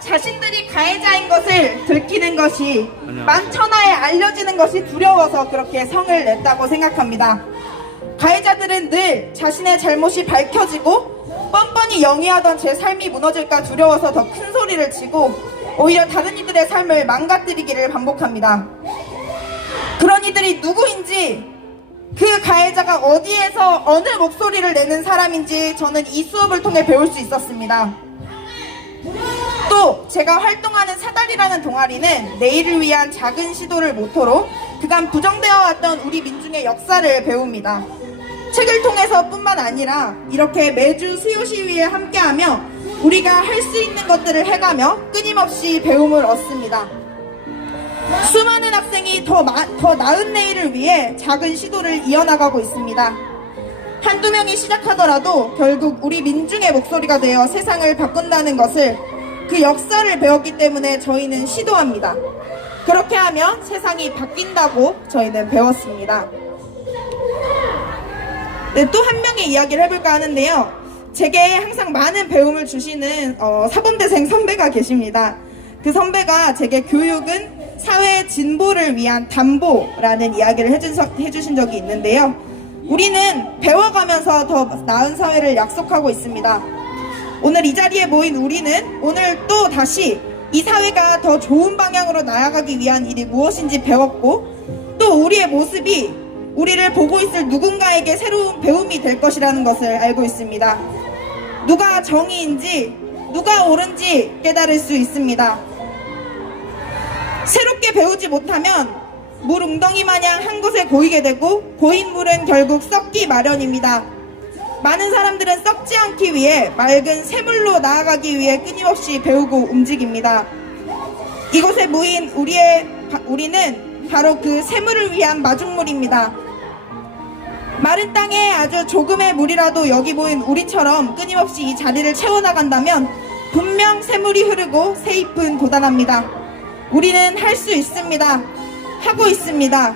자신들이 가해자인 것을 들키는 것이 만천하에 알려지는 것이 두려워서 그렇게 성을 냈다고 생각합니다. 가해자들은 늘 자신의 잘못이 밝혀지고 뻔뻔히 영위하던 제 삶이 무너질까 두려워서 더 큰 소리를 치고 오히려 다른 이들의 삶을 망가뜨리기를 반복합니다. 그런 이들이 누구인지, 그 가해자가 어디에서 어느 목소리를 내는 사람인지 저는 이 수업을 통해 배울 수 있었습니다. 또 제가 활동하는 사다리라는 동아리는 내일을 위한 작은 시도를 모토로 그간 부정되어 왔던 우리 민중의 역사를 배웁니다. 책을 통해서 뿐만 아니라 이렇게 매주 수요 시위에 함께하며 우리가 할 수 있는 것들을 해가며 끊임없이 배움을 얻습니다. 수많은 학생이 더 나은 내일을 위해 작은 시도를 이어나가고 있습니다. 한두 명이 시작하더라도 결국 우리 민중의 목소리가 되어 세상을 바꾼다는 것을, 그 역사를 배웠기 때문에 저희는 시도합니다. 그렇게 하면 세상이 바뀐다고 저희는 배웠습니다. 네, 또 한 명의 이야기를 해볼까 하는데요. 제게 항상 많은 배움을 주시는 사범대생 선배가 계십니다. 그 선배가 제게 교육은 사회 진보를 위한 담보라는 이야기를 해주신 적이 있는데요. 우리는 배워가면서 더 나은 사회를 약속하고 있습니다. 오늘 이 자리에 모인 우리는 오늘 또 다시 이 사회가 더 좋은 방향으로 나아가기 위한 일이 무엇인지 배웠고, 또 우리의 모습이 우리를 보고 있을 누군가에게 새로운 배움이 될 것이라는 것을 알고 있습니다. 누가 정의인지 누가 옳은지 깨달을 수 있습니다. 새롭게 배우지 못하면 물 웅덩이 마냥 한 곳에 고이게 되고 고인 물은 결국 썩기 마련입니다. 많은 사람들은 썩지 않기 위해 맑은 샘물로 나아가기 위해 끊임없이 배우고 움직입니다. 이곳에 모인 우리는 바로 그 샘물을 위한 마중물입니다. 마른 땅에 아주 조금의 물이라도 여기 모인 우리처럼 끊임없이 이 자리를 채워나간다면 분명 샘물이 흐르고 새잎은 돋아납니다. 우리는 할 수 있습니다. 하고 있습니다.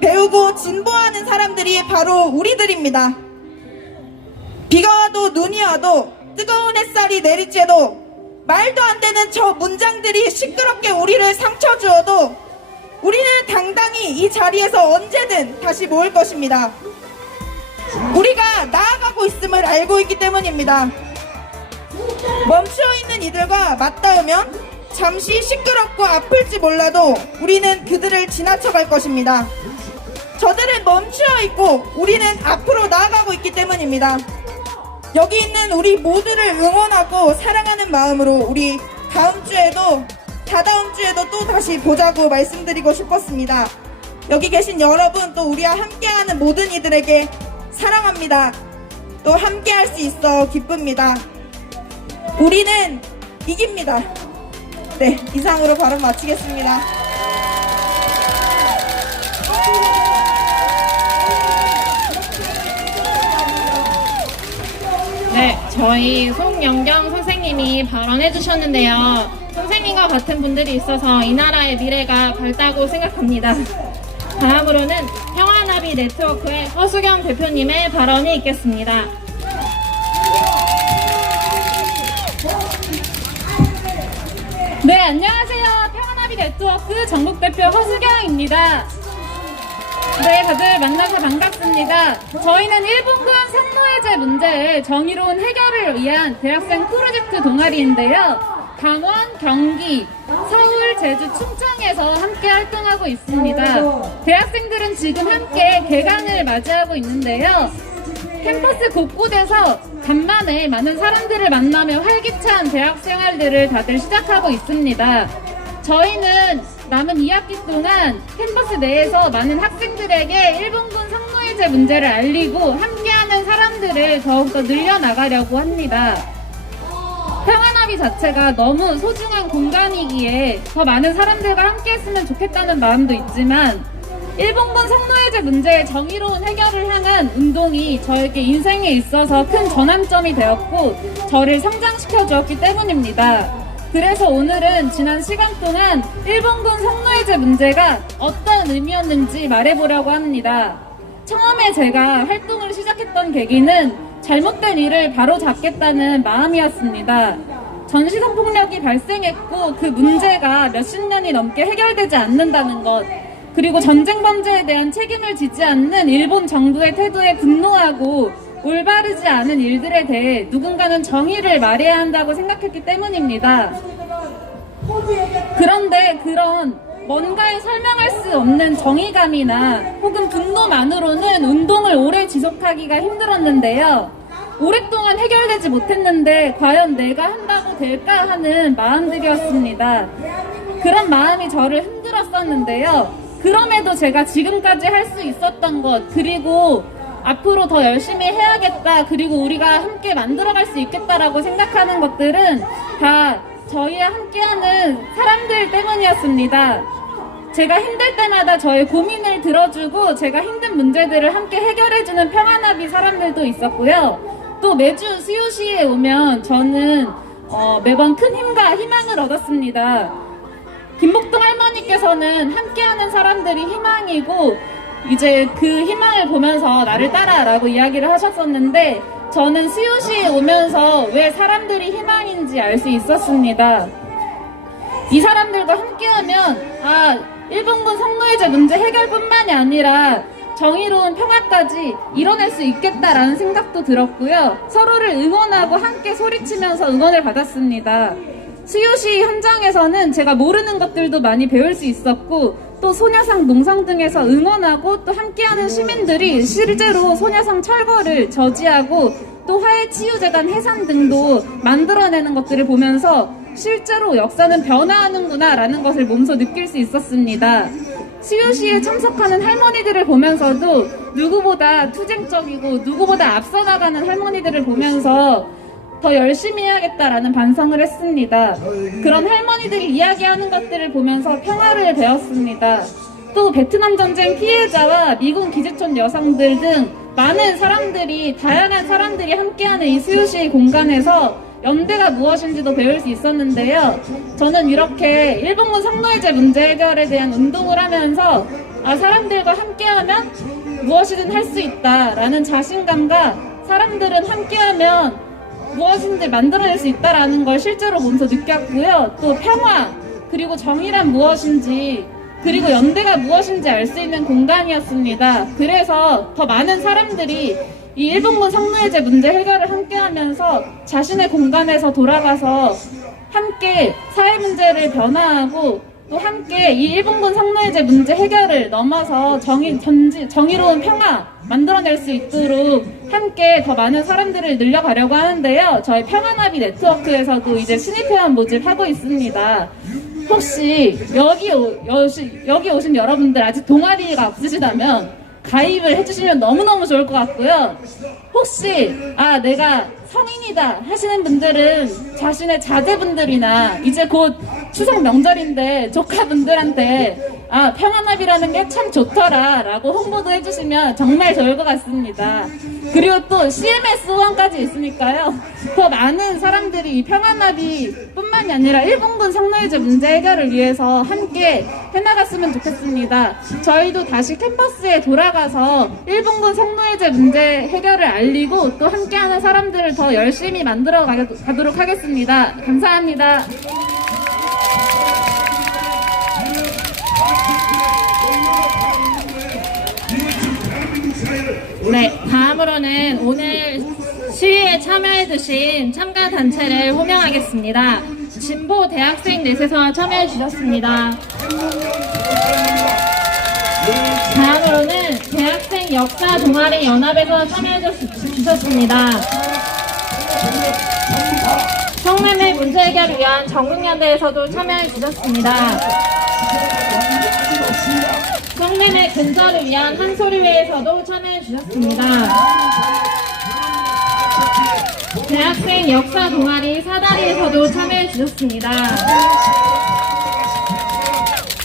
배우고 진보하는 사람들이 바로 우리들입니다. 비가 와도 눈이 와도 뜨거운 햇살이 내리쬐도 말도 안 되는 저 문장들이 시끄럽게 우리를 상처 주어도 우리는 당당히 이 자리에서 언제든 다시 모일 것입니다. 우리가 나아가고 있음을 알고 있기 때문입니다. 멈추어있는 이들과 맞닿으면 잠시 시끄럽고 아플지 몰라도 우리는 그들을 지나쳐갈 것입니다. 저들은 멈추어있고 우리는 앞으로 나아가고 있기 때문입니다. 여기 있는 우리 모두를 응원하고 사랑하는 마음으로 우리 다음 주에도 다다음 주에도 또 다시 보자고 말씀드리고 싶었습니다. 여기 계신 여러분, 또 우리와 함께하는 모든 이들에게 사랑합니다. 또 함께할 수 있어 기쁩니다. 우리는 이깁니다. 네, 이상으로 발언 마치겠습니다. 네, 저희 송영경 선생님이 발언해 주셨는데요. 선생님과 같은 분들이 있어서 이 나라의 미래가 밝다고 생각합니다. 다음으로는 평화나비 네트워크의 허수경 대표님의 발언이 있겠습니다. 네, 안녕하세요. 평화나비 네트워크 전국대표 허수경입니다. 네, 다들 만나서 반갑습니다. 저희는 일본군 성노예제 문제의 정의로운 해결을 위한 대학생 프로젝트 동아리인데요. 강원, 경기, 서울, 제주, 충청에서 함께 활동하고 있습니다. 대학생들은 지금 함께 개강을 맞이하고 있는데요. 캠퍼스 곳곳에서 간만에 많은 사람들을 만나며 활기찬 대학 생활들을 다들 시작하고 있습니다. 저희는 남은 2학기 동안 캠퍼스 내에서 많은 학생들에게 일본군 성노예제 문제를 알리고 함께하는 사람들을 더욱더 늘려나가려고 합니다. 평화나비 자체가 너무 소중한 공간이기에 더 많은 사람들과 함께 했으면 좋겠다는 마음도 있지만, 일본군 성노예제 문제의 정의로운 해결을 향한 운동이 저에게 인생에 있어서 큰 전환점이 되었고 저를 성장시켜 주었기 때문입니다. 그래서 오늘은 지난 시간 동안 일본군 성노예제 문제가 어떤 의미였는지 말해보려고 합니다. 처음에 제가 활동을 시작했던 계기는 잘못된 일을 바로잡겠다는 마음이었습니다. 전시성폭력이 발생했고 그 문제가 몇십 년이 넘게 해결되지 않는다는 것, 그리고 전쟁 범죄에 대한 책임을 지지 않는 일본 정부의 태도에 분노하고 올바르지 않은 일들에 대해 누군가는 정의를 말해야 한다고 생각했기 때문입니다. 그런데 그런 뭔가에 설명할 수 없는 정의감이나 혹은 분노만으로는 운동을 오래 지속하기가 힘들었는데요. 오랫동안 해결되지 못했는데 과연 내가 한다고 될까 하는 마음들이었습니다. 그런 마음이 저를 흔들었었는데요. 그럼에도 제가 지금까지 할 수 있었던 것, 그리고 앞으로 더 열심히 해야겠다, 그리고 우리가 함께 만들어갈 수 있겠다라고 생각하는 것들은 다 저희와 함께하는 사람들 때문이었습니다. 제가 힘들 때마다 저의 고민을 들어주고 제가 힘든 문제들을 함께 해결해주는 평안합의 사람들도 있었고요. 또 매주 수요시에 오면 저는 매번 큰 힘과 희망을 얻었습니다. 김복동 할머니께서는 함께하는 사람들이 희망이고 이제 그 희망을 보면서 나를 따라라고 이야기를 하셨었는데, 저는 수요시에 오면서 왜 사람들이 희망인지 알 수 있었습니다. 이 사람들과 함께하면 일본군 성노예제 문제 해결뿐만이 아니라 정의로운 평화까지 이뤄낼 수 있겠다라는 생각도 들었고요. 서로를 응원하고 함께 소리치면서 응원을 받았습니다. 수요시 현장에서는 제가 모르는 것들도 많이 배울 수 있었고, 또 소녀상 농성 등에서 응원하고 또 함께하는 시민들이 실제로 소녀상 철거를 저지하고 또 화해치유재단 해산 등도 만들어내는 것들을 보면서 실제로 역사는 변화하는구나 라는 것을 몸소 느낄 수 있었습니다. 수요시에 참석하는 할머니들을 보면서도 누구보다 투쟁적이고 누구보다 앞서 나가는 할머니들을 보면서 더 열심히 해야겠다라는 반성을 했습니다. 그런 할머니들이 이야기하는 것들을 보면서 평화를 배웠습니다. 또 베트남 전쟁 피해자와 미군 기지촌 여성들 등 많은 사람들이, 다양한 사람들이 함께하는 이 수요시 공간에서 연대가 무엇인지도 배울 수 있었는데요. 저는 이렇게 일본군 성노예제 문제 해결에 대한 운동을 하면서 사람들과 함께하면 무엇이든 할 수 있다라는 자신감과 사람들은 함께하면 무엇인지 만들어낼 수 있다라는 걸 실제로 몸소 느꼈고요. 또 평화, 그리고 정의란 무엇인지, 그리고 연대가 무엇인지 알 수 있는 공간이었습니다. 그래서 더 많은 사람들이 이 일본군 성노예제 문제 해결을 함께 하면서 자신의 공간에서 돌아가서 함께 사회 문제를 변화하고 또 함께 이 일본군 성노예제 문제 해결을 넘어서 정의로운 평화 만들어낼 수 있도록 함께 더 많은 사람들을 늘려가려고 하는데요. 저희 평안합의 네트워크에서도 이제 신입회원 모집하고 있습니다. 혹시 여기 오신 여러분들 아직 동아리가 없으시다면 가입을 해주시면 너무너무 좋을 것 같고요. 혹시 내가 성인이다 하시는 분들은 자신의 자제분들이나 이제 곧 추석 명절인데 조카분들한테 평안합의라는 게 참 좋더라 라고 홍보도 해주시면 정말 좋을 것 같습니다. 그리고 또 CMS 호환까지 있으니까요. 더 많은 사람들이 이 평안합의 뿐만이 아니라 일본군 성노예제 문제 해결을 위해서 함께 해나갔으면 좋겠습니다. 저희도 다시 캠퍼스에 돌아가서 일본군 성노예제 문제 해결을 알리고 또 함께하는 사람들을 더 열심히 만들어 가도록 하겠습니다. 감사합니다. 네, 다음으로는 오늘 시위에 참여해주신 참가단체를 호명하겠습니다. 진보 대학생 넷에서 참여해주셨습니다. 다음으로는 대학생 역사 동아리 연합에서 참여해주셨습니다. 성매매 문제 해결을 위한 전국연대에서도 참여해주셨습니다. 성매매 근절을 위한 한소리회에서도 참여해주셨습니다. 대학생 역사 동아리 사다리에서도 참여해주셨습니다.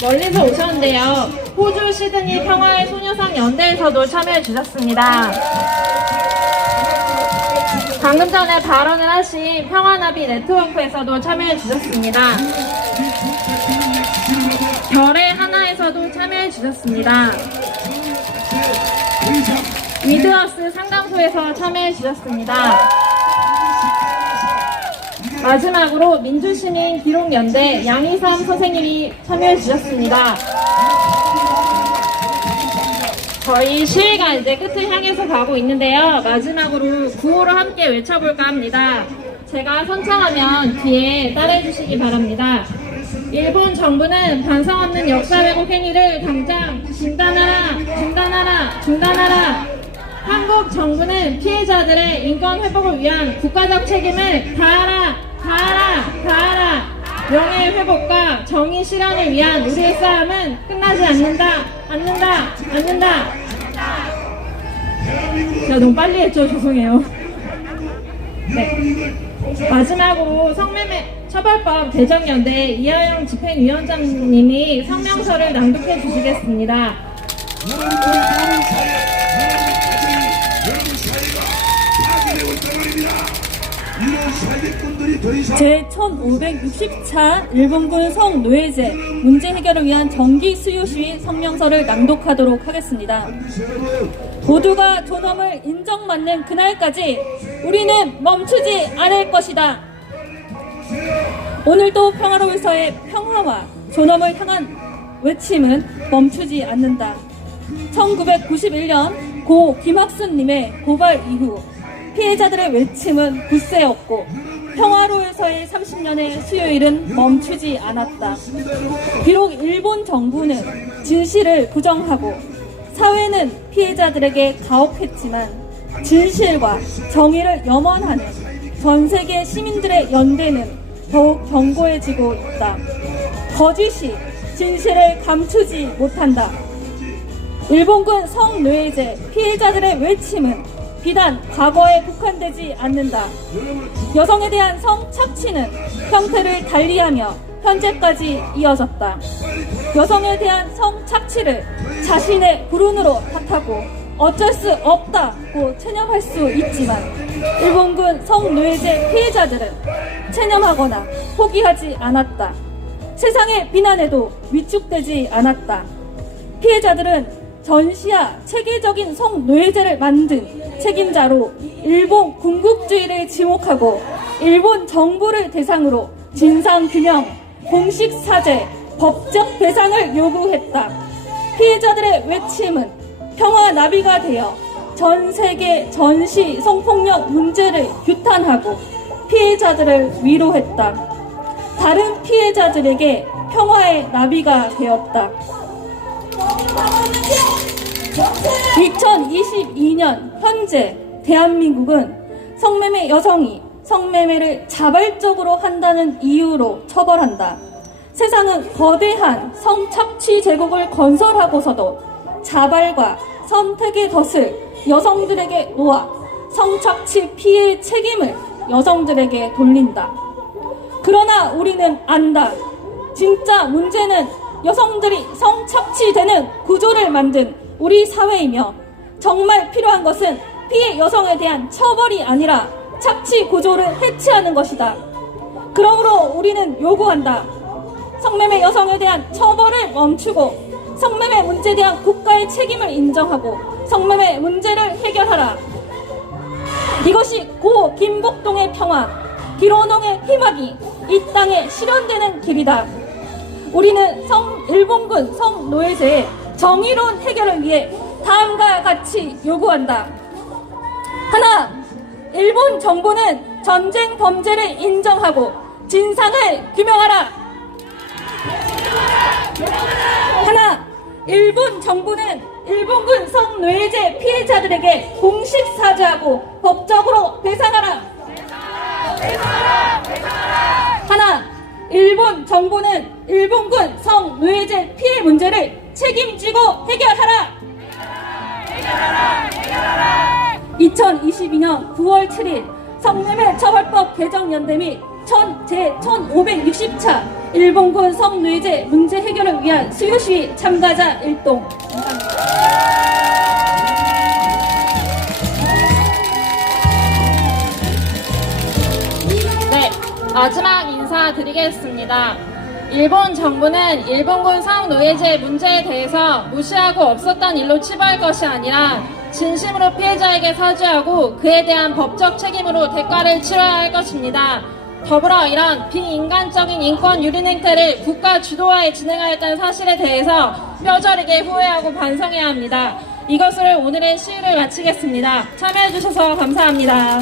멀리서 오셨는데요. 호주 시드니 평화의 소녀상 연대에서도 참여해주셨습니다. 방금 전에 발언을 하신 평안합의 네트워크에서도 참여해주셨습니다. 별의 하나에서도 참여해주셨습니다. 위드하우스 상담소에서 참여해주셨습니다. 마지막으로 민주시민 기록연대 양희삼 선생님이 참여해 주셨습니다. 저희 시위가 이제 끝을 향해서 가고 있는데요. 마지막으로 구호를 함께 외쳐볼까 합니다. 제가 선창하면 뒤에 따라해 주시기 바랍니다. 일본 정부는 반성 없는 역사 왜곡 행위를 당장 중단하라, 중단하라, 중단하라. 한국 정부는 피해자들의 인권 회복을 위한 국가적 책임을 다하라, 다하라, 다하라. 명예 회복과 정의 실현을 위한 우리의 싸움은 끝나지 않는다, 않는다, 않는다. 제가 너무 빨리 했죠? 죄송해요. 네. 마지막으로 성매매 처벌법 개정연대 이하영 집행위원장님이 성명서를 낭독해 주시겠습니다. 제1560차 일본군 성노예제 문제 해결을 위한 정기 수요 시위 성명서를 낭독하도록 하겠습니다. 모두가 존엄을 인정받는 그날까지 우리는 멈추지 않을 것이다. 오늘도 평화로울서의 평화와 존엄을 향한 외침은 멈추지 않는다. 1991년 고 김학순님의 고발 이후 피해자들의 외침은 굳세었고 평화로울서의 30년의 수요일은 멈추지 않았다. 비록 일본 정부는 진실을 부정하고 사회는 피해자들에게 가혹했지만 진실과 정의를 염원하는 전 세계 시민들의 연대는 더욱 견고해지고 있다. 거짓이 진실을 감추지 못한다. 일본군 성노예제 피해자들의 외침은 비단 과거에 국한되지 않는다. 여성에 대한 성착취는 형태를 달리하며 현재까지 이어졌다. 여성에 대한 성착취를 자신의 불운으로 탓하고 어쩔 수 없다고 체념할 수 있지만 일본군 성노예제 피해자들은 체념하거나 포기하지 않았다. 세상의 비난에도 위축되지 않았다. 피해자들은 전시와 체계적인 성노예제를 만든 책임자로 일본 군국주의를 지목하고 일본 정부를 대상으로 진상규명, 공식 사죄, 법적 배상을 요구했다. 피해자들의 외침은 평화 나비가 되어 전 세계 전시 성폭력 문제를 규탄하고 피해자들을 위로했다. 다른 피해자들에게 평화의 나비가 되었다. 2022년 현재 대한민국은 성매매 여성이 성매매를 자발적으로 한다는 이유로 처벌한다. 세상은 거대한 성착취 제국을 건설하고서도 자발과 선택의 덫을 여성들에게 놓아 성착취 피해의 책임을 여성들에게 돌린다. 그러나 우리는 안다. 진짜 문제는 여성들이 성착취되는 구조를 만든 우리 사회이며 정말 필요한 것은 피해 여성에 대한 처벌이 아니라 착취 구조를 해체하는 것이다. 그러므로 우리는 요구한다. 성매매 여성에 대한 처벌을 멈추고 성매매 문제에 대한 국가의 책임을 인정하고 성매매 문제를 해결하라. 이것이 고 김복동의 평화, 기로농의 희망이 이 땅에 실현되는 길이다. 우리는 일본군 성노예제의 정의로운 해결을 위해 다음과 같이 요구한다. 하나, 일본 정부는 전쟁 범죄를 인정하고 진상을 규명하라. 하나, 일본 정부는 일본군 성노예제 피해자들에게 공식 사죄하고 법적으로 배상하라. 하나, 일본 정부는 일본군 성노예제 피해 문제를 책임지고 해결하라. 2022년 9월 7일 성매매 처벌법 개정연대 및 제1560차 일본군 성노예제 문제 해결을 위한 수요시위 참가자 일동. 네, 마지막 인사드리겠습니다. 일본 정부는 일본군 성노예제 문제에 대해서 무시하고 없었던 일로 치부할 것이 아니라 진심으로 피해자에게 사죄하고 그에 대한 법적 책임으로 대가를 치러야 할 것입니다. 더불어 이런 비인간적인 인권 유린 행태를 국가 주도하에 진행하였다는 사실에 대해서 뼈저리게 후회하고 반성해야 합니다. 이것을 오늘의 시위를 마치겠습니다. 참여해주셔서 감사합니다.